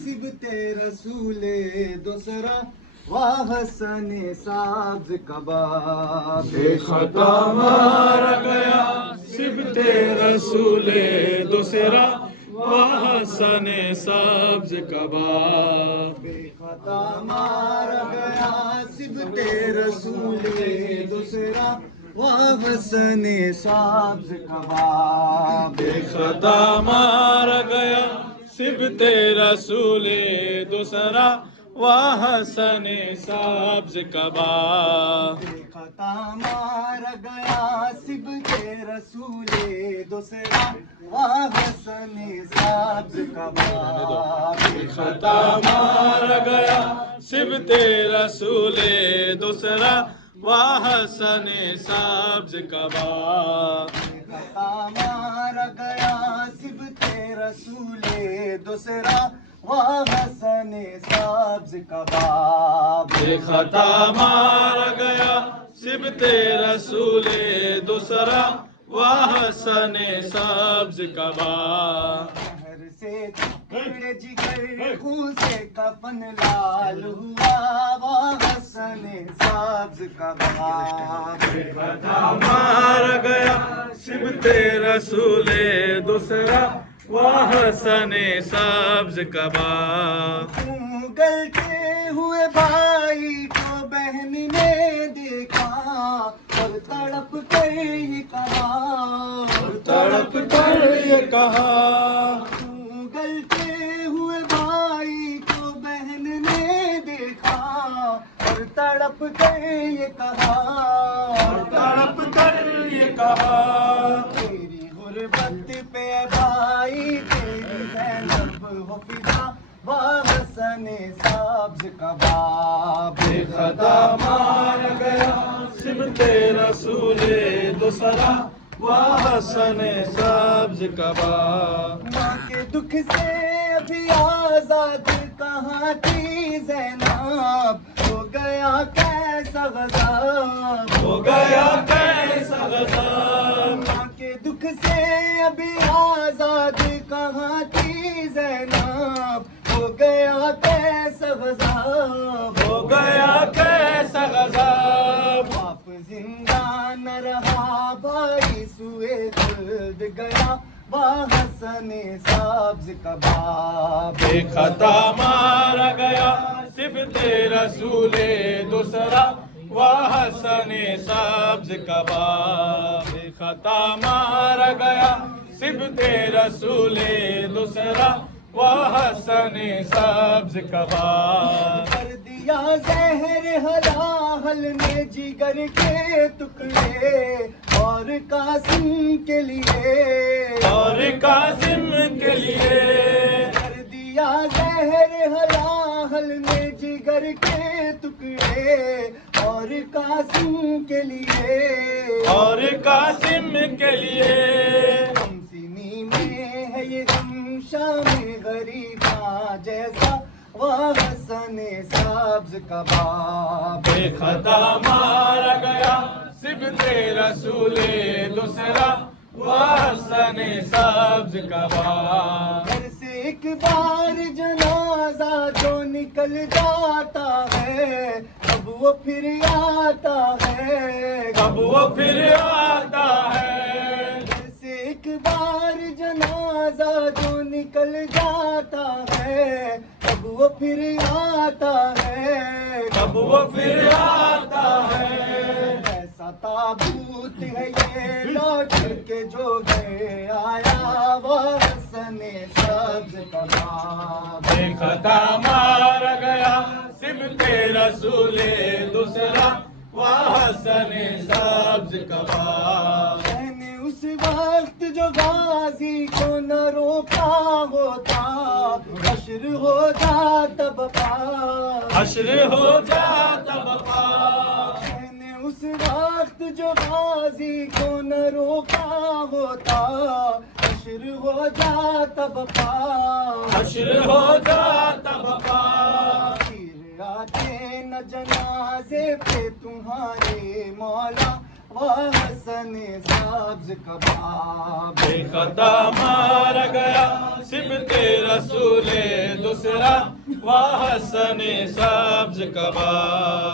سبت رسول دوسرا واہ حسن سبز کباب بے خطا مارا گیا سبت رسول دوسرا واہ حسن سبز کباب بے خطا مارا گیا سبت رسول دوسرا واہ حسن سبز کباب بے خطا مارا گیا سبت رسول دوسرا واہ حسن سبز کباب بے خطا مارا گیا سبت رسول دوسرا واہ حسن سبز کباب بے خطا مارا گیا سبت رسول دوسرا واہ حسن سبز کباب خطا مارا گیا سبت رسول دوسرا واہ حسن سبز کباب بے خطا مارا گیا سبت رسول دوسرا واہ حسن سبز کباب شہر سے ٹکڑے جگر خون سے کفن لال ہوا واہ حسن سبز کباب بے خطا مارا گیا سبت رسول دوسرا واہ حسن سبز کباب گلتے ہوئے بھائی کو بہن نے دیکھا اور تڑپ کر یہ کہا تڑپ کر یہ کہا گلتے ہوئے بھائی کو بہن نے دیکھا اور تڑپ کر یہ کہا تڑپ کر یہ کہا تیری غربت پہ بھائی تیری زینب ہو فدا واہ حسن سبز کباب بے خطا مارا گیا سبت رسول دوسرا واہ حسن سبز کباب ماں کے دکھ سے ابھی آزاد کہاں تھی زینب ہو گیا کیسا غضب ہو گیا کیسا غضب ماں کے دکھ سے ابھی آزاد کہاں تھی زینب ہو گیا کیسا غضب ہو گیا کیسا غضب باپ زندہ نہ رہا بھائی سوئے خلد گیا واہ حسن سبز کباب بے خطا مارا گیا سبت رسول دوسرا واہ حسن سبز کباب بے خطا مارا گیا سبت رسول دوسرا واہ حسن سبز کباب کر دیا زہر ہلاہل نے جگر کے ٹکڑے اور قاسم کے لیے اور قاسم کے لیے کر دیا زہر ہلاہل نے جگر کے ٹکڑے اور قاسم کے لیے اور قاسم کے لیے ہم سینی میں ہے یہ غم شام غریباں جیسا واہ حسن سبز کباب بے خطا مارا گیا سبت رسول دوسرا واہ حسن سبز کباب گھر سے ایک بار جنازہ جو نکل جاتا ہے اب وہ پھر آتا ہے کب وہ پھر آتا ہے گھر سے ایک بار جنازہ جو نکل جاتا ہے اب وہ پھر آتا ہے کب وہ پھر آتا ہے ایسا تابوت ہے یہ لوٹ کے جو گئے آیا وہ حسن سبز کباب بے خطا مارا گیا سبت رسول دوسرا واہ حسن سبز کباب میں نے اس وقت جو غازی کو نہ روکا ہوتا حشر ہو جاتا بپا حشر ہو جاتا بپا میں نے اس وقت جو غازی کو نہ روکا ہوتا حشر ہو جاتا بپا حشر ہو جاتا بپا تیر آتے نہ جنازے پہ تمہارے مولا واہ حسن سبز کباب بے خطا مارا گیا سبط رسول دوسرا وہ حسن سبز کباب